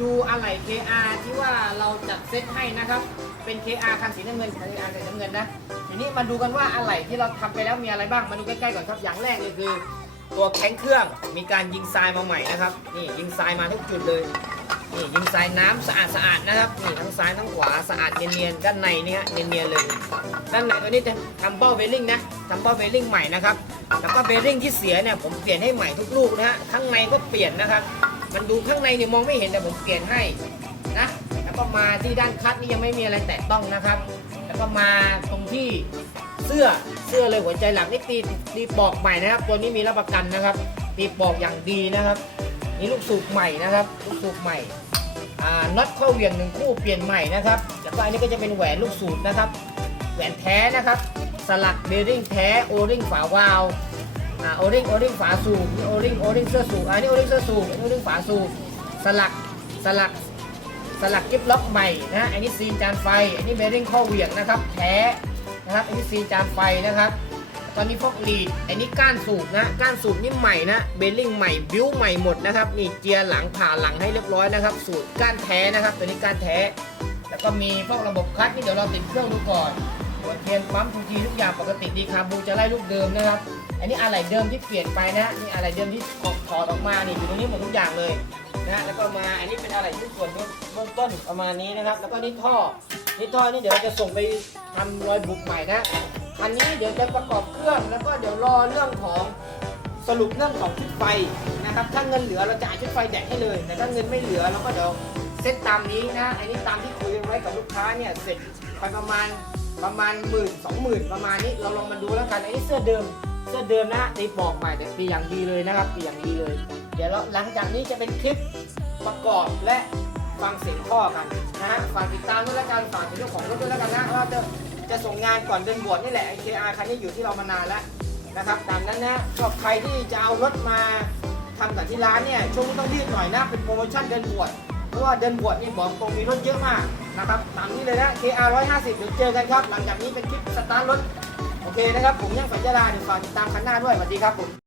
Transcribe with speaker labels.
Speaker 1: ดูอะไหล่ KR ที่ว่าเราจัดเซตให้นะครับ เป็น KR คันสีน้ำเงิน KR สีน้ำเงินนะทีนี้มาดูกันว่าอะไหล่ที่เราทำไปแล้วมีอะไรบ้างมาดูใกล้ๆก่อนครับอย่างแรกเลยคือ ตัวแข้งเครื่องมีการยิงทรายมาใหม่นะครับนี่ยิงทรายมาทุกจุดเลยนี่ยิงทรายน้ำสะอาดสะอาดๆนะครับนี่ทั้งซ้ายทั้งขวาสะอาดเนียนๆด้านในนี่ฮะเนียนๆเลย ด้านในตัวนี้จะทำเบ้าเบลลิงนะทำเบ้าเบลลิงใหม่นะครับแล้วก็เบลลิงที่เสียเนี่ยผมเปลี่ยนให้ใหม่ทุกลูกนะฮะข้างในก็เปลี่ยนนะครับ มันดูข้างในเนี่ยมองไม่เห็นแต่ผมเปลี่ยนให้นะแล้วก็มาที่ด้านคัดนี่ยังไม่มีอะไรแตะต้องนะครับ แล้วก็มาตรงที่เสื้อเสื้อเลยหัวใจหลังนี่ตีตีปอกใหม่นะครับ ตัวนี้มีรับประกันนะครับ ตีปอกอย่างดีนะครับนี่ลูกสูบใหม่นะครับ ลูกสูบใหม่อ่าน็อตข้าเหวี่ยงหนึ่งคู่เปลี่ยนใหม่นะครับแล้วก็อันนี้ก็จะเป็นแหวนลูกสูบนะครับ แหวนแท้นะครับ สลักเบริ่งแท้โอริงฝาวาล์ว อ่าโอริงโอริงฝาสูบโอริงโอริงเสื้อสูบอันนี้โอริงเสื้อสูบอันนี้โอริงฝาสูบสลักสลักสลักกิฟล็อกใหม่นะอันนี้ซีนจานไฟอันนี้เบริ่งข้าเหวี่ยงนะครับแท้นะครับอันนี้ซีนจานไฟนะครับตอนนี้ฟอกลีดอันนี้ก้านสูบนะก้านสูบนี่ใหม่นะเบลลิงใหม่บิ้วใหม่หมดนะครับนี่เจียหลังผ่าหลังให้เรียบร้อยนะครับ สูตรก้านแท้นะครับ ตัวนี้ก้านแท้ แล้วก็มีพวกระบบคลัตช์นี่เดี๋ยวเราติดเครื่องดูก่อน หัวเทียนปั๊มทุกทีทุกอย่างปกติดีคาบูจะไล่ลูกเดิมนะครับ อันนี้อะไรเดิมที่เปลี่ยนไปนะนี่อะไรเดิมที่ออกถอดออกมานี่อยู่ตรงนี้หมดทุกอย่างเลยนะแล้วก็มาอันนี้เป็นอะไรที่ส่วนเบื้องต้นประมาณนี้นะครับ แล้วก็นี่ท่อนี่ท่อนี่เดี๋ยวเราจะส่งไปทำรอยบุกใหม่นะอันนี้เดี๋ยวจะประกอบเครื่องแล้วก็เดี๋ยวรอเรื่องของสรุปเรื่องของชุดไฟนะครับถ้าเงินเหลือเราจะเอาชุดไฟแดกให้เลย แต่ถ้าเงินไม่เหลือเราก็เดี๋ยวเซตตามนี้นะอันนี้ตามที่คุยกันไว้กับลูกค้าเนี่ยเสร็จไปประมาณ ประมาณหมื่นสองหมื่นประมาณนี้เราลองมาดูแล้วกันอันนี้เสื้อเดิมเสื้อเดิมนะตีปอกใหม่แต่ปีอย่างดีเลยนะครับปีอย่างดีเลย เดี๋ยวเราหลังจากนี้จะเป็นคลิปประกอบและฟังเสียงข้อกันนะฮะฝากติดตามด้วยแล้วกันฝากถึงเจ้าของรถด้วยแล้วกันนะว่าจะจะส่งงานก่อนเดินบวชนี่แหละไอเคอาร์คันนี้อยู่ที่เรามานานแล้วนะครับตามนั้นนะชอบใครที่จะเอารถมาทำกับที่ร้านเนี่ยช่วงนี้ต้องรีบหน่อยนะเป็นโปรโมชั่นเดินบวช ราะว่าเดินบวชนี่บอกตรงมีรถเยอะมากนะครับตามนี้เลยนะ KR 150เดี๋ยวเจอกันครับ หลังจากนี้เป็นคลิปสตาร์ทรถ โอเคนะครับ ผมยังสัญญาลาเดี๋ยวฝากติดตามคันหน้าด้วยสวัสดีครับผม